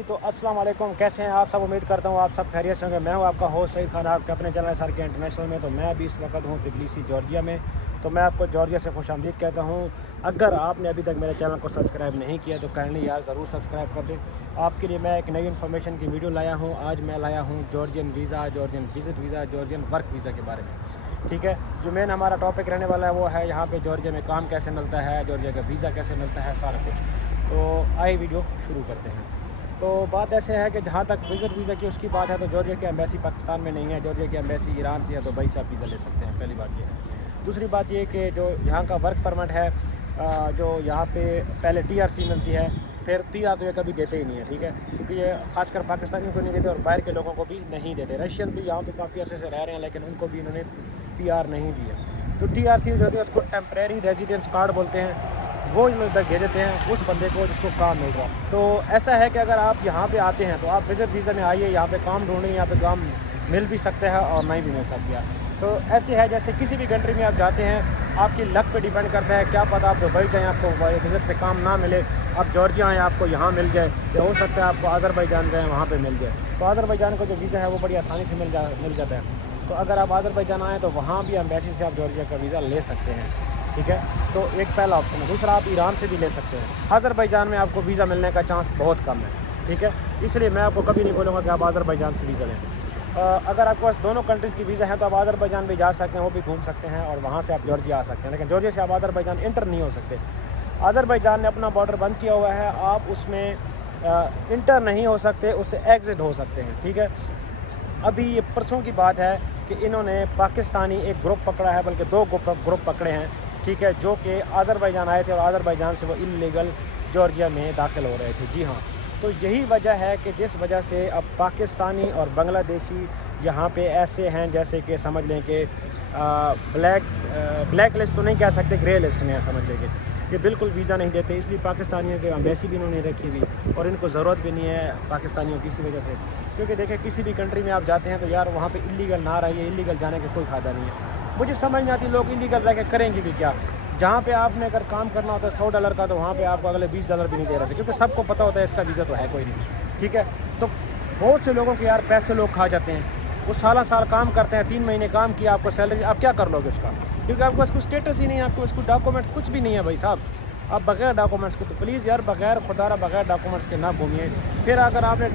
जी, तो अस्सलाम वालेकुम। कैसे हैं आप सब? उम्मीद करता हूँ आप सब खैरियत से होंगे। मैं हूँ आपका होस्ट सईद खान, आपके अपने चैनल सर के इंटरनेशनल में। तो मैं अभी इस वक्त हूँ तबिलिसी जॉर्जिया में। तो मैं आपको जॉर्जिया से खुशामदीद कहता हूँ। अगर आपने अभी तक मेरे चैनल को सब्सक्राइब नहीं किया तो काइंडली यार ज़रूर सब्सक्राइब कर दें। आपके लिए मैं एक नई इन्फॉर्मेशन की वीडियो लाया हूँ। आज मैं लाया हूँ Georgian visa, Georgian visit visa, Georgian work visa के बारे में। ठीक है, जो मेन हमारा टॉपिक रहने वाला है वो है यहाँ पे जॉर्जिया में काम कैसे मिलता है, जॉर्जिया का वीज़ा कैसे मिलता है, सारा कुछ। तो आइए वीडियो शुरू करते हैं। तो बात ऐसे है कि जहाँ तक विज़िट वीज़ा की उसकी बात है तो जॉर्जिया की एम्बेसी पाकिस्तान में नहीं है। जॉर्जिया की एम्बेसी ईरान से या दुबई से आप वीज़ा ले सकते हैं। पहली बात ये है। दूसरी बात ये कि जो यहाँ का वर्क परमिट है, जो यहाँ पे पहले TRC मिलती है, फिर PR तो ये कभी देते ही नहीं है। ठीक है, क्योंकि ये खासकर पाकिस्तानियों को नहीं देते और बाहर के लोगों को भी नहीं देते। रशियन भी यहाँ पे काफ़ी अर्से से रह रहे हैं लेकिन उनको भी इन्होंने PR नहीं दिया। तो TRC जो है उसको टेम्परेरी रेजिडेंस कार्ड बोलते हैं, वो लोग दे देते हैं उस बंदे को जिसको काम मिल रहा है। तो ऐसा है कि अगर आप यहाँ पे आते हैं तो आप विज़िट वीज़ा में आइए, यहाँ पे काम ढूंढें, यहाँ पे काम मिल भी सकता है और नहीं भी मिल सकती है। तो ऐसे है जैसे किसी भी कंट्री में आप जाते हैं, आपकी लक पे डिपेंड करता है। क्या पता आप दुबई जाएँ आपको विज़िट पे काम ना मिले, आप जॉर्जिया आएँ आपको यहाँ मिल जाए, या हो सकता है आपको अज़रबैजान जाएँ वहाँ पर मिल जाए। तो अज़रबैजान का जो वीज़ा है वो बड़ी आसानी से मिल जाता है। तो अगर आप अज़रबैजान आएँ तो वहाँ भी एम्बेसी से आप जॉर्जिया का वीज़ा ले सकते हैं। ठीक है, तो एक पहला ऑप्शन है। दूसरा, आप ईरान से भी ले सकते हैं। अज़रबैजान में आपको वीज़ा मिलने का चांस बहुत कम है। ठीक है, इसलिए मैं आपको कभी नहीं बोलूँगा कि आप अज़रबैजान से वीज़ा लें। अगर आपके पास दोनों कंट्रीज़ की वीज़ा है तो आप अज़रबैजान भी जा सकते हैं, वो भी घूम सकते हैं और वहाँ से आप जॉर्जिया आ सकते हैं। लेकिन जॉर्जिया से आप अज़रबैजान इंटर नहीं हो सकते। अज़रबैजान ने अपना बॉर्डर बंद किया हुआ है, आप उसमें इंटर नहीं हो सकते, उससे एग्ज़िट हो सकते हैं। ठीक है, अभी ये परसों की बात है कि इन्होंने पाकिस्तानी एक ग्रुप पकड़ा है, बल्कि 2 ग्रुप पकड़े हैं। ठीक है, जो कि अज़रबैजान आए थे और अज़रबैजान से वो इल्लीगल जॉर्जिया में दाखिल हो रहे थे। जी हाँ, तो यही वजह है कि जिस वजह से अब पाकिस्तानी और बांग्लादेशी यहाँ पे ऐसे हैं जैसे कि समझ लें कि ब्लैक लिस्ट तो नहीं कह सकते, ग्रे लिस्ट में है समझ लें कि ये बिल्कुल वीज़ा नहीं देते। इसलिए पाकिस्तानियों की एम्बेसी भी इन्होंने रखी हुई और इनको ज़रूरत भी नहीं है पाकिस्तानियों की इसी वजह से। क्योंकि देखिए, किसी भी कंट्री में आप जाते हैं तो यार वहाँ पे इल्लीगल ना रहिए, इल्लीगल जाने का कोई फ़ायदा नहीं है। मुझे समझ नहीं आती लोग इल्लीगल रह के करेंगे भी क्या। जहाँ पे आपने अगर काम करना होता है $100 का, तो वहाँ पे आपको अगले $20 भी नहीं दे रहे थे, क्योंकि सबको पता होता है इसका वीज़ा तो है कोई नहीं। ठीक है, तो बहुत से लोगों के यार पैसे लोग खा जाते हैं। वो साल काम करते हैं, 3 महीने काम किया, आपको सैलरी, आप क्या कर लोगे उसका? क्योंकि आपके पास कुछ स्टेटस ही नहीं है, आपको उसको डॉक्यूमेंट्स कुछ भी नहीं है भाई साहब। आप बगैर डॉक्यूमेंट्स के, तो प्लीज़ यार बगैर खुदारा बगैर डॉक्यूमेंट्स के ना घूमिए। फिर अगर आपने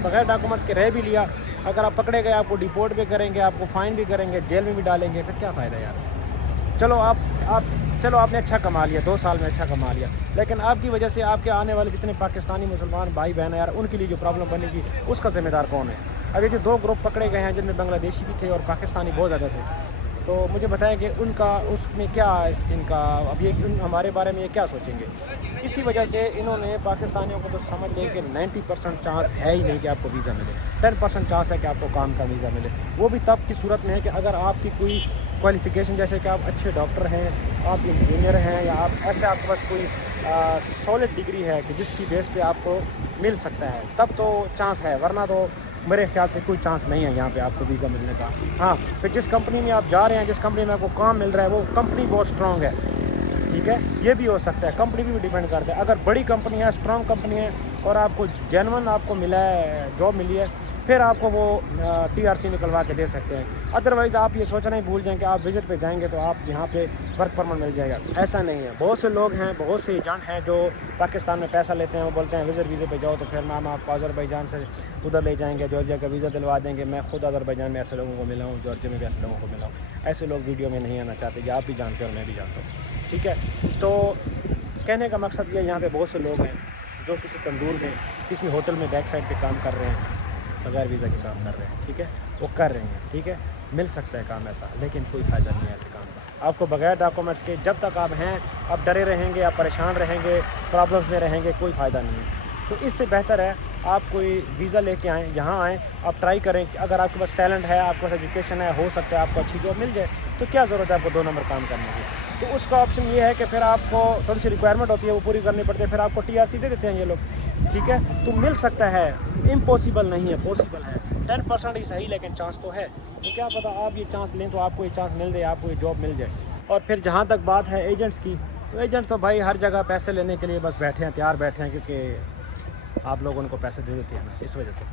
बगैर डॉक्यूमेंट्स के रह भी लिया, अगर आप पकड़े गए आपको डिपोर्ट भी करेंगे, आपको फ़ाइन भी करेंगे, जेल में भी डालेंगे, फिर क्या फ़ायदा यार। चलो आपने अच्छा कमा लिया, 2 साल में अच्छा कमा लिया, लेकिन आपकी वजह से आपके आने वाले जितने पाकिस्तानी मुसलमान भाई बहन हैं यार, उनके लिए जो प्रॉब्लम बनेगी उसका ज़िम्मेदार कौन है? अब ये जो 2 ग्रुप पकड़े गए हैं जिनमें बांग्लादेशी भी थे और पाकिस्तानी बहुत ज़्यादा थे, तो मुझे बताएं कि उनका उसमें क्या इनका अब ये हमारे बारे में ये क्या सोचेंगे। इसी वजह से इन्होंने पाकिस्तानियों को तो समझ लें कि 90% चांस है ही नहीं कि आपको वीज़ा मिले। 10% चांस है कि आपको काम का वीज़ा मिले। वो भी तब की सूरत में है कि अगर आपकी कोई क्वालिफ़िकेशन, जैसे कि आप अच्छे डॉक्टर हैं, आप इंजीनियर हैं, या आप ऐसे आपके पास कोई सॉलिड डिग्री है कि जिसकी बेस पे आपको मिल सकता है, तब तो चांस है, वरना तो मेरे ख्याल से कोई चांस नहीं है यहाँ पे आपको वीज़ा मिलने का। हाँ, फिर जिस कंपनी में आप जा रहे हैं, जिस कंपनी में आपको काम मिल रहा है, वो कंपनी बहुत स्ट्रॉन्ग है। ठीक है, ये भी हो सकता है, कंपनी भी डिपेंड करता है। अगर बड़ी कंपनी है, स्ट्रॉन्ग कंपनी है और आपको जेन्युइन आपको मिला है, जॉब मिली है, फिर आपको वो TRC निकलवा के दे सकते हैं। अदरवाइज़ आप ये सोचना ही भूल जाएं कि आप विज़िट पे जाएंगे तो आप यहाँ पे वर्क परमिट मिल जाएगा। ऐसा नहीं है। बहुत से लोग हैं, बहुत से एजेंट हैं जो पाकिस्तान में पैसा लेते हैं, वो बोलते हैं विज़िट वीज़े पे जाओ तो फिर हम आपको अज़रबैजान से उधर ले जाएंगे, जॉर्जिया का वीज़ा दिलवा देंगे। मैं खुद अज़रबैजान में ऐसे लोगों को मिला हूँ, जॉर्जिया में भी ऐसे लोगों को मिला हूँ। ऐसे लोग वीडियो में नहीं आना चाहते, आप भी जानते हो और मैं भी जानता हूँ। ठीक है, तो कहने का मकसद ये, यहाँ पर बहुत से लोग हैं जो किसी तंदूर में, किसी होटल में बैक साइड पर काम कर रहे हैं, बगैर वीज़ा के काम कर रहे हैं। ठीक है, वो कर रहे हैं। ठीक है, मिल सकता है काम ऐसा, लेकिन कोई फ़ायदा नहीं है ऐसे काम का। आपको बगैर डॉक्यूमेंट्स के जब तक आप हैं, आप डरे रहेंगे, आप परेशान रहेंगे, प्रॉब्लम्स में रहेंगे, कोई फ़ायदा नहीं है। तो इससे बेहतर है आप कोई वीज़ा लेके आएँ, यहाँ आएँ, आप ट्राई करें कि अगर आपके पास टैलेंट है, आपके पास एजुकेशन है, हो सकता है आपको अच्छी जॉब मिल जाए, तो क्या ज़रूरत है आपको 2 नंबर काम करने की। तो उसका ऑप्शन ये है कि फिर आपको थोड़ी सी रिक्वायरमेंट होती है, वो पूरी करनी पड़ती है, फिर आपको TRC दे देते हैं ये लोग। ठीक है, तो मिल सकता है, इम्पॉसिबल नहीं है, पॉसिबल है। 10% ही सही, लेकिन चांस तो है। तो क्या पता आप ये चांस लें तो आपको ये चांस मिल जाए, आपको ये जॉब मिल जाए। और फिर जहाँ तक बात है एजेंट्स की, तो एजेंट तो भाई हर जगह पैसे लेने के लिए बस बैठे हैं, तैयार बैठे हैं, क्योंकि आप लोग उनको पैसे दे देते हैं ना, इस वजह से।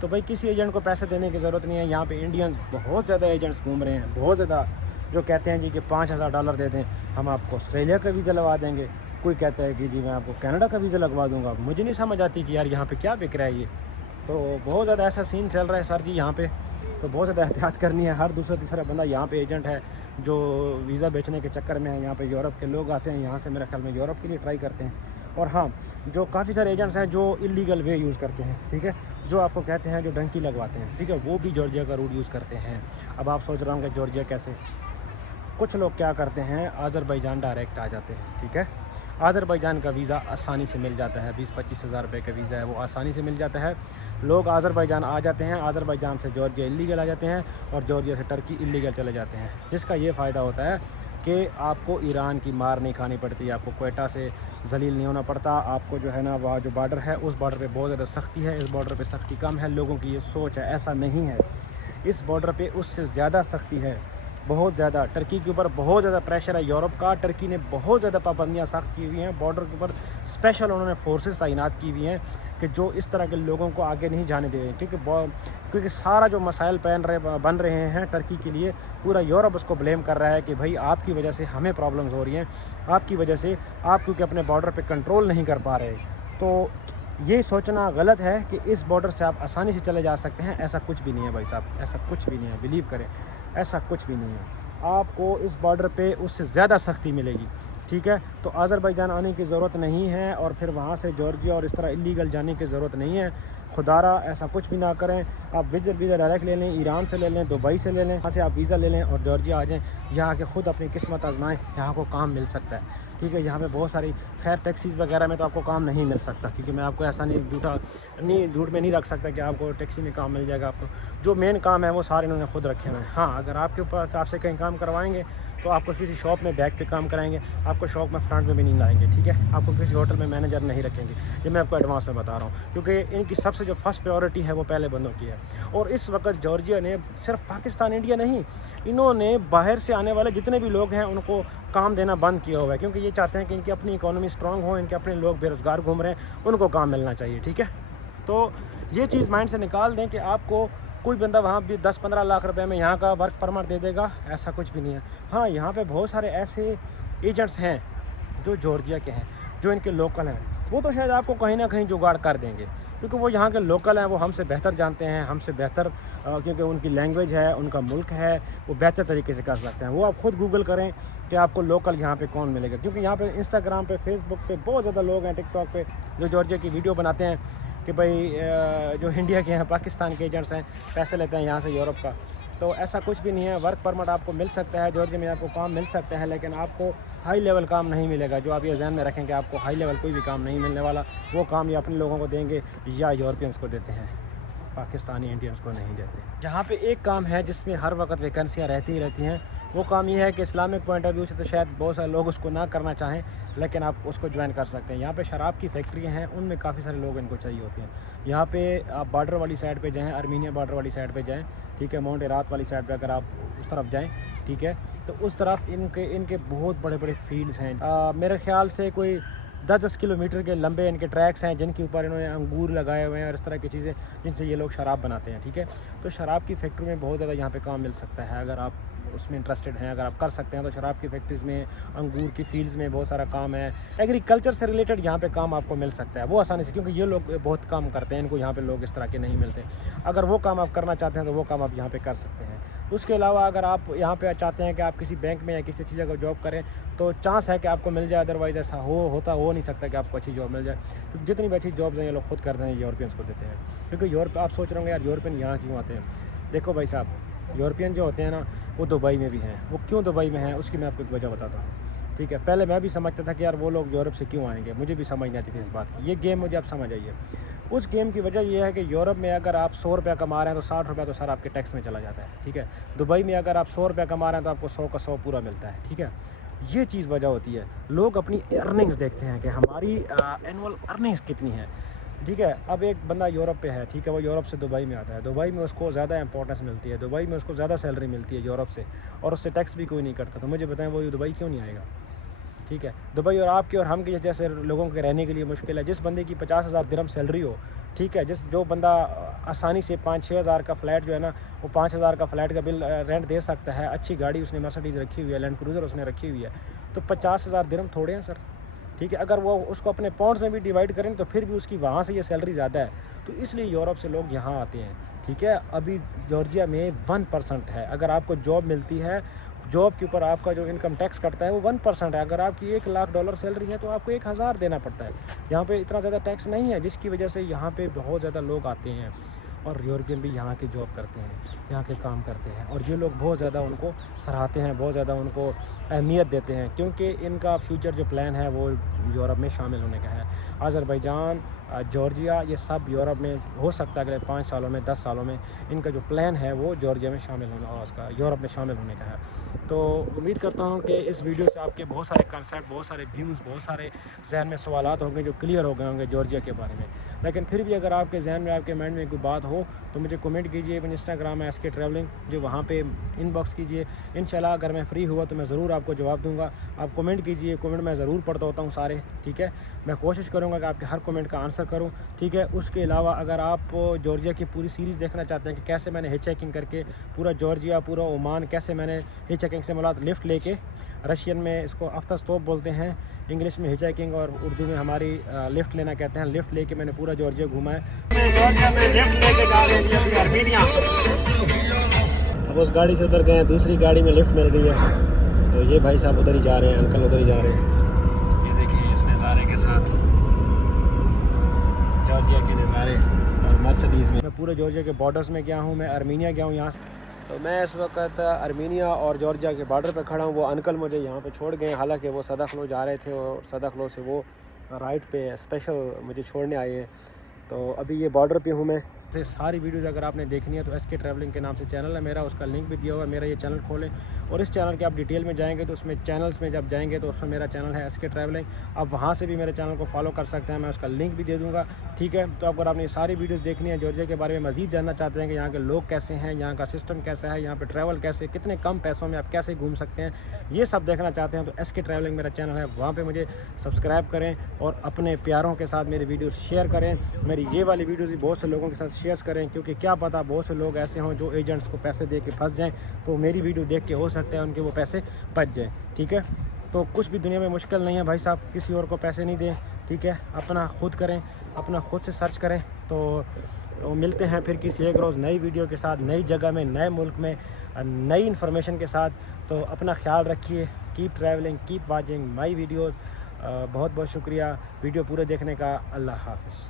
तो भाई किसी एजेंट को पैसे देने की ज़रूरत नहीं है। यहाँ पे इंडियंस बहुत ज़्यादा एजेंट्स घूम रहे हैं, बहुत ज़्यादा, जो कहते हैं जी कि $5000 दे दें हम आपको ऑस्ट्रेलिया का वीज़ा लगवा देंगे। कोई कहता है कि जी मैं आपको कनाडा का वीज़ा लगवा दूंगा। मुझे नहीं समझ आती कि यार यहाँ पे क्या बिक रहा है ये। तो बहुत ज़्यादा ऐसा सीन चल रहा है सर जी यहाँ पे, तो बहुत ज़्यादा एहतियात करनी है। हर दूसरा तीसरा बंदा यहाँ पे एजेंट है जो वीज़ा बेचने के चक्कर में है। यहाँ पे यूरोप के लोग आते हैं, यहाँ से मेरे ख्याल में यूरोप के लिए ट्राई करते हैं। और हाँ, जो काफ़ी सारे एजेंट्स हैं जो इलीगल वे यूज़ करते हैं, ठीक है, जो आपको कहते हैं जो डंकी लगवाते हैं, ठीक है, वो भी जॉर्जिया का रूट यूज़ करते हैं। अब आप सोच रहे होंगे जॉर्जिया कैसे। कुछ लोग क्या करते हैं, आज़रबाईजान डायरेक्ट आ जाते हैं, ठीक है। आज़रबाईजान का वीज़ा आसानी से मिल जाता है, 20-25 हज़ार रुपये का वीज़ा है, वो आसानी से मिल जाता है। लोग आज़रबाईजान आ जाते हैं, आज़रबाईजान से जॉर्जिया इलीगल आ जाते हैं और जॉर्जिया से टर्की इलीगल चले जाते हैं। जिसका ये फ़ायदा होता है कि आपको ईरान की मार नहीं खानी पड़ती, आपको क्वेटा से जलील नहीं होना पड़ता। आपको जो है ना, वहाँ जो बॉर्डर है उस बॉर्डर पे बहुत ज़्यादा सख्ती है, इस बॉर्डर पे सख्ती कम है। लोगों की ये सोच है, ऐसा नहीं है। इस बॉर्डर पे उससे ज़्यादा सख्ती है, बहुत ज़्यादा। टर्की के ऊपर बहुत ज़्यादा प्रेशर है यूरोप का। टर्की ने बहुत ज़्यादा पाबंदियाँ सख्त की हुई हैं। बॉर्डर के ऊपर स्पेशल उन्होंने फोर्सेस तैनात की हुई हैं कि जो इस तरह के लोगों को आगे नहीं जाने दे, क्योंकि सारा जो मसाइल बन रहे हैं टर्की के लिए, पूरा यूरोप उसको ब्लेम कर रहा है कि भाई आपकी वजह से हमें प्रॉब्लम्स हो रही हैं, आपकी वजह से आप क्योंकि अपने बॉर्डर पे कंट्रोल नहीं कर पा रहे। तो ये सोचना गलत है कि इस बॉर्डर से आप आसानी से चले जा सकते हैं। ऐसा कुछ भी नहीं है भाई साहब, ऐसा कुछ भी नहीं है, बिलीव करें, ऐसा कुछ भी नहीं है। आपको इस बॉर्डर पे उससे ज़्यादा सख्ती मिलेगी, ठीक है। तो आज़रबाईजान आने की ज़रूरत नहीं है और फिर वहाँ से जॉर्जिया और इस तरह इलीगल जाने की ज़रूरत नहीं है। खुदारा ऐसा कुछ भी ना करें। आप वीज़ा डायरेक्ट ले लें, ईरान से ले लें, दुबई से ले लें, वहाँ से आप वीज़ा ले लें और जॉर्जिया आ जाएँ। यहाँ के ख़ुद अपनी किस्मत आजमाएँ, यहाँ को काम मिल सकता है, ठीक है। यहाँ पे बहुत सारी, खैर टैक्सीज़ वगैरह में तो आपको काम नहीं मिल सकता, क्योंकि मैं आपको ऐसा नहीं झूठ में नहीं रख सकता कि आपको टैक्सी में काम मिल जाएगा। आपको जो मेन काम है वो सारे इन्होंने खुद रखे हुए हैं। हाँ, अगर आपके ऊपर आपसे कहीं काम करवाएंगे तो आपको किसी शॉप में बैक पे काम कराएंगे, आपको शॉप में फ्रंट में भी नहीं लाएंगे, ठीक है। आपको किसी होटल में मैनेजर नहीं रखेंगे, ये मैं आपको एडवांस में बता रहा हूँ, क्योंकि इनकी सबसे जो फर्स्ट प्रायोरिटी है वो पहले बंदों की है। और इस वक्त जॉर्जिया ने सिर्फ पाकिस्तान इंडिया नहीं, इन्होंने बाहर से आने वाले जितने भी लोग हैं उनको काम देना बंद किया हुआ है, क्योंकि ये चाहते हैं कि इनकी अपनी इकोनॉमी स्ट्रॉन्ग हो, इनके अपने लोग बेरोज़गार घूम रहे हैं, उनको काम मिलना चाहिए, ठीक है। तो ये चीज़ माइंड से निकाल दें कि आपको कोई बंदा वहाँ भी 10-15 लाख रुपए में यहाँ का वर्क परमिट दे देगा, ऐसा कुछ भी नहीं है। हाँ, यहाँ पे बहुत सारे ऐसे एजेंट्स हैं जो जॉर्जिया के हैं, जो इनके लोकल हैं, वो तो शायद आपको कहीं ना कहीं जुगाड़ कर देंगे, क्योंकि वो यहाँ के लोकल हैं, वो हमसे बेहतर जानते हैं, हमसे बेहतर, क्योंकि उनकी लैंग्वेज है, उनका मुल्क है, वो बेहतर तरीके से कर सकते हैं। वो आप खुद गूगल करें कि आपको लोकल यहाँ पे कौन मिलेगा, क्योंकि यहाँ पे इंस्टाग्राम पे, फेसबुक पे बहुत ज़्यादा लोग हैं, टिकटॉक पे, जो जॉर्जिया की वीडियो बनाते हैं कि भाई जो इंडिया के हैं, पाकिस्तान के एजेंट्स हैं, पैसे लेते हैं यहाँ से यूरोप का। तो ऐसा कुछ भी नहीं है। वर्क परमिट आपको मिल सकता है, जॉर्जिया में आपको काम मिल सकता है, लेकिन आपको हाई लेवल काम नहीं मिलेगा। जो आप ये ध्यान में रखें कि आपको हाई लेवल कोई भी काम नहीं मिलने वाला। वो काम या अपने लोगों को देंगे या यूरोपियंस को देते हैं, पाकिस्तानी इंडियंस को नहीं देते। जहाँ पे एक काम है जिसमें हर वक्त वैकेंसियाँ रहती ही रहती हैं, वो काम ये है कि इस्लामिक पॉइंट ऑफ व्यू से तो शायद बहुत सारे लोग उसको ना करना चाहें, लेकिन आप उसको ज्वाइन कर सकते हैं। यहाँ पे शराब की फैक्ट्रियाँ हैं, उनमें काफ़ी सारे लोग इनको चाहिए होते हैं। यहाँ पे आप बॉर्डर वाली साइड पे जाएँ, आर्मीनिया बॉर्डर वाली साइड पे जाएँ, ठीक है, माउंट एरात वाली साइड पे अगर आप उस तरफ जाएँ, ठीक है, तो उस तरफ इनके बहुत बड़े बड़े फील्ड्स हैं। मेरे ख्याल से कोई 10-10 किलोमीटर के लंबे इनके ट्रैक्स हैं, जिनके ऊपर इन्होंने अंगूर लगाए हुए हैं और इस तरह की चीज़ें, जिनसे ये लोग शराब बनाते हैं, ठीक है। तो शराब की फैक्ट्री में बहुत ज़्यादा यहाँ पे काम मिल सकता है, अगर आप उसमें इंटरेस्टेड हैं, अगर आप कर सकते हैं। तो शराब की फैक्ट्रीज़ में, अंगूर की फील्ड्स में बहुत सारा काम है। एग्रीकल्चर से रिलेटेड यहाँ पे काम आपको मिल सकता है, वो आसानी से, क्योंकि ये लोग बहुत काम करते हैं, इनको यहाँ पे लोग इस तरह के नहीं मिलते। अगर वो काम आप करना चाहते हैं तो वो काम आप यहाँ पे कर सकते हैं। उसके अलावा अगर आप यहाँ पे चाहते हैं कि आप किसी बैंक में या किसी अच्छी जगह जॉब करें, तो चांस है कि आपको मिल जाए, अदरवाइज़ ऐसा हो नहीं सकता कि आपको अच्छी जॉब मिल जाए। क्योंकि जितनी भी अच्छी जॉब्स हैं ये लोग खुद करते हैं, यूरोपियंस को देते हैं। क्योंकि यूरोप, आप सोच रहे होंगे यार यूरोपियन यहाँ क्यों आते हैं। देखो भाई साहब, यूरोपियन जो होते हैं ना, वो दुबई में भी हैं। वो क्यों दुबई में हैं उसकी मैं आपको एक वजह बताता हूँ, ठीक है। पहले मैं भी समझता था कि यार वो लोग यूरोप से क्यों आएंगे, मुझे भी समझ नहीं आती थी इस बात की। ये गेम मुझे आप समझ आइए। उस गेम की वजह ये है कि यूरोप में अगर आप 100 रुपया कमा रहे हैं तो 60 रुपया तो सर आपके टैक्स में चला जाता है, ठीक है। दुबई में अगर आप 100 रुपया कमा रहे हैं तो आपको 100 का 100 पूरा मिलता है, ठीक है। ये चीज़ वजह होती है। लोग अपनी अर्निंग्स देखते हैं कि हमारी एनुअल अर्निंग्स कितनी है, ठीक है। अब एक बंदा यूरोप पे है, ठीक है, वो यूरोप से दुबई में आता है, दुबई में उसको ज़्यादा इंपॉर्टेंस मिलती है, दुबई में उसको ज़्यादा सैलरी मिलती है यूरोप से, और उससे टैक्स भी कोई नहीं करता। तो मुझे बताएं वो दुबई क्यों नहीं आएगा, ٹھیک ہے. دبئی اور آپ کے اور ہم کے جیسے لوگوں کے رہنے کے لیے مشکل ہے. جس بندے کی 50,000 درہم سیلری ہو, ٹھیک ہے, جو بندہ آسانی سے 5-6 ہزار کا فلیٹ جو ہے نا, وہ 5,000 کا فلیٹ کا بل رینٹ دے سکتا ہے. اچھی گاڑی اس نے مرسڈیز رکھی ہوئی ہے, لینڈ کروزر اس نے رکھی ہوئی ہے, تو 50,000 درہم تھوڑے ہیں سر, ٹھیک ہے. اگر وہ اس کو اپنے پاؤنڈس میں بھی ڈیوائڈ کریں تو پھر بھی اس کی وہاں سے یہ سیلری زیادہ ہے. تو اس لیے یورپ سے لوگ یہاں آتے ہیں, ٹھیک ہے. ابھی جارجیا میں 1% ہے. اگر آپ کو جاب ملتی ہے, جاب کے اوپر آپ کا جو انکم ٹیکس کٹتا ہے وہ 1% ہے. اگر آپ کی $1,00,000 سیلری ہے تو آپ کو 1,000 دینا پڑتا ہے. یہاں پہ اتنا زیادہ ٹیکس نہیں ہے, جس کی وجہ سے یہاں پہ بہت زیادہ لوگ آتے ہیں, اور یورپین بھی یہاں کی جاب کرتے ہیں, یہاں کے کام کرتے ہیں, اور یہ لوگ بہت زیادہ ان کو سراہتے ہیں, بہت زیادہ ان کو اہمیت دیتے ہیں, کیونکہ ان کا فیوچر جو پلان ہے وہ یورپ میں شامل ہونے کا ہے. آذربائیجان, جارجیا, یہ سب یورپ میں ہو سکتا ہے اگلے 5 سالوں میں 10 سالوں میں ان کا جو پلان ہے وہ جارجیا میں شامل ہونا, اور اس کا یورپ میں شامل ہونے کا ہے. تو امید کرتا ہوں کہ اس ویڈیو سے آپ کے بہت سارے کنسیپٹ, بہت سارے ویوز, بہت سارے ذہن میں سوالات ہوں گے جو کلیئر ہو گئے ہوں گے جارجیا کے بارے میں. لیکن پھر بھی اگر آپ کے ذہن میں, آپ کے مائنڈ میں کوئی بات ہو تو مجھے کمنٹ کیجئے. انسٹاگرام ہے SK ٹریولنگ, جو وہاں پہ ان باکس کیجئے. انشاءاللہ اگر میں فری ہوا تو میں ضرور آپ کو جواب دوں گا. آپ کمنٹ کیجئے, کمنٹ میں ضرور پڑھتا ہوتا ہوں سارے, ٹھیک ہے. میں کوشش کروں گا کہ آپ کے ہر کمنٹ کا آنسر کروں, ٹھیک ہے. اس کے علاوہ اگر آپ جارجیا کی پوری سیریز دیکھنا چاہتے ہیں کہ کیسے میں نے ہچ ہائکنگ کر کے پورا جارجیا, پورا عمان, کیسے میں نے ہچ ہائکنگ سے مراد لفٹ لے کے, رشین میں اس کو افتستوپ بولتے ہیں, انگلش میں ہچ ہائکنگ, اور اردو میں ہماری لفٹ لینا کہتے ہیں. لفٹ لے کے میں نے پورا جارجیا گھوما ہے. جارجیا میں لفٹ لے کے جا رہے ہیں ارمینیا. اب اس گاڑی سے اتر گئے ہیں, دوسری گاڑی میں لفٹ مل گئی ہے, تو یہ بھائی صاحب ادھر ہی جا رہے ہیں, انکل ادھر ہی جا رہے ہیں. یہ دیکھیں اس نظارے کے ساتھ جارجیا کے نظارے, اور مرسڈیز میں پورے جارجیا کے بارڈرز میں گیا ہوں. میں ارمینیا گیا ہوں یہاں سے. تو میں اس وقت ارمینیا اور جارجیا کے بارڈر پہ کھڑا ہوں. وہ انکل مجھے یہاں پہ چھوڑ گئے, حالانکہ وہ صدقلو جا رہے تھے, اور صدقلو سے وہ رائٹ پہ اسپیشل مجھے چھوڑنے آئے ہیں. تو ابھی یہ بارڈر پہ ہوں میں. ساری ویڈیوز اگر آپ نے دیکھنی ہے تو SK ٹریولنگ کے نام سے چینل ہے میرا, اس کا لنک بھی دیا ہوا ہے. میرا یہ چینل کھولیں, اور اس چینل کے آپ ڈیٹیل میں جائیں گے تو اس میں چینلز میں جب جائیں گے تو اس میں میرا چینل ہے SK ٹریولنگ. آپ وہاں سے بھی میرے چینل کو فالو کر سکتے ہیں, میں اس کا لنک بھی دے دوں گا, ٹھیک ہے. تو اگر آپ نے یہ ساری ویڈیوز دیکھنی ہے, جارجیا کے بارے میں مزید جاننا چاہتے ہیں کہ یہاں کے لوگ کیسے ہیں, یہاں کا سسٹم کیسا ہے, یہاں پہ ٹریول کیسے, کتنے کم پیسوں میں آپ کیسے گھوم سکتے ہیں, یہ سب دیکھنا چاہتے ہیں تو SK ٹریولنگ میرا چینل ہے, وہاں پہ مجھے سبسکرائب کریں, اور اپنے پیاروں کے ساتھ میری ویڈیوز شیئر کریں. میری یہ والی ویڈیوز بھی بہت سے لوگوں کے ساتھ شیئر کریں, کیونکہ کیا پتہ بہت سے لوگ ایسے ہوں جو ایجنٹس کو پیسے دے کے پھنس جائیں, تو میری ویڈیو دیکھ کے ہو سکتا ہے ان کے وہ پیسے بچ جائیں, ٹھیک ہے. تو کچھ بھی دنیا میں مشکل نہیں ہے بھائی صاحب, کسی اور کو پیسے نہیں دیں, ٹھیک ہے. اپنا خود کریں, اپنا خود سے سرچ کریں. تو ملتے ہیں پھر کسی ایک روز نئی ویڈیو کے ساتھ, نئی جگہ میں, نئے ملک میں, نئی انفارمیشن کے ساتھ. تو اپنا خیال رکھیے. Keep travelling, keep watching my videos. بہت بہت شکریہ ویڈیو پورے دیکھنے کا. اللہ حافظ.